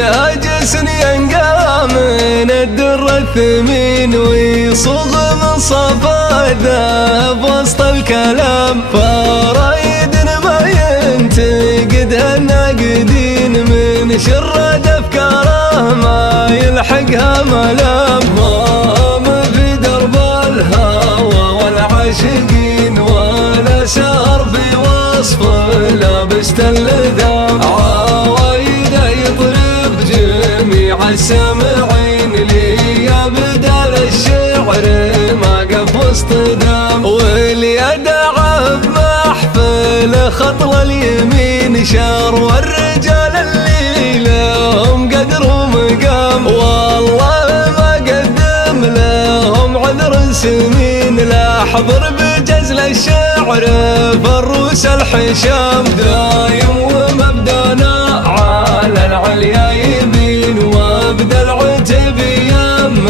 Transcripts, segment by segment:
ناجس ينقى من الدر الثمين ويصوغ من صفا ذهب وسط الكلام، فرايد ما ينتقد الناقدين من شرد افكاره ما يلحقها ملام. ما في درب الهوى والعاشقين ولا سهر في وصف لابست اللذام، عوايده يطرب جميع السامعين لي بدل الشعر ما قف وسط دام. واللي يدعى بمحفل خطر اليمين شار والرجال اللي لهم قدر ومقام، والله ما قدم لهم عذر سنين لا حضر بجزل الشعر فروس الحشام. دايم ومبدانا على العليا يبين وابدا العتب يم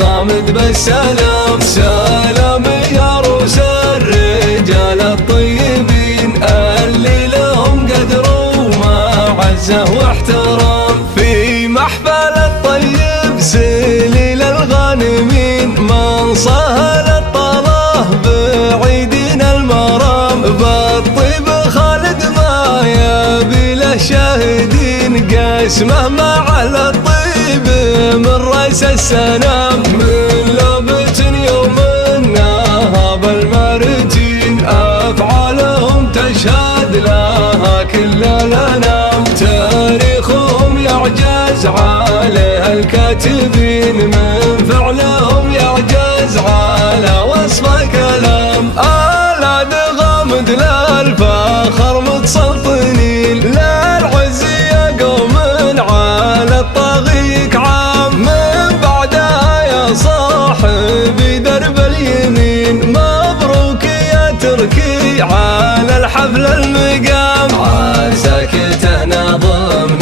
غامد بالسلام. سلام يا روس الرجال الطيبين اللي لهم قدر ومعزه واحترام. في محفل الطيب سليل الغانمين من سهل الطلاه بعيدين المرام، بالطيب خالد ما يبي له شاهدين قسمه مع الطيب من راس السنام. من لابت يوم النهاب المرتين افعالهم تشهد لها كل الانام، تاريخهم يعجز عليه الكاتبين من فعلهم يعجز على وصف كلام. اولاد غامد للفخر متسلطنين للعز يا قوم على الطغيق عام، من بعدها يا صاحبي درب اليمين مبروك يا تركي على الحفل المقام. عساك تنظم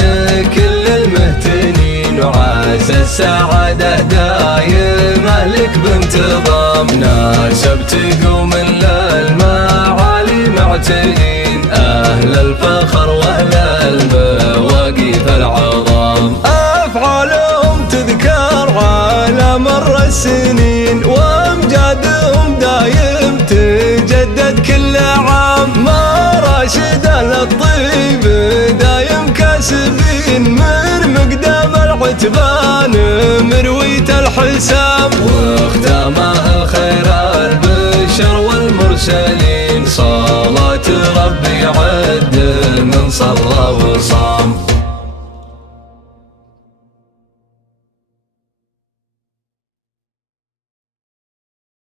كل المهتنين وعسى السعادة دايمة لك بانتظام، ناسبت قوم للمعالي معتلين أهل الفخر وأهل المواقف العظام. أفعالهم تذكر على مر السنين وأمجادهم دايم تجدد كل عام، ما راشد للطيب دايم كاسبين من مقدام العتبان مروية الحسام. واختامها خير البشر والمرسلين صلاة ربي عد من صلى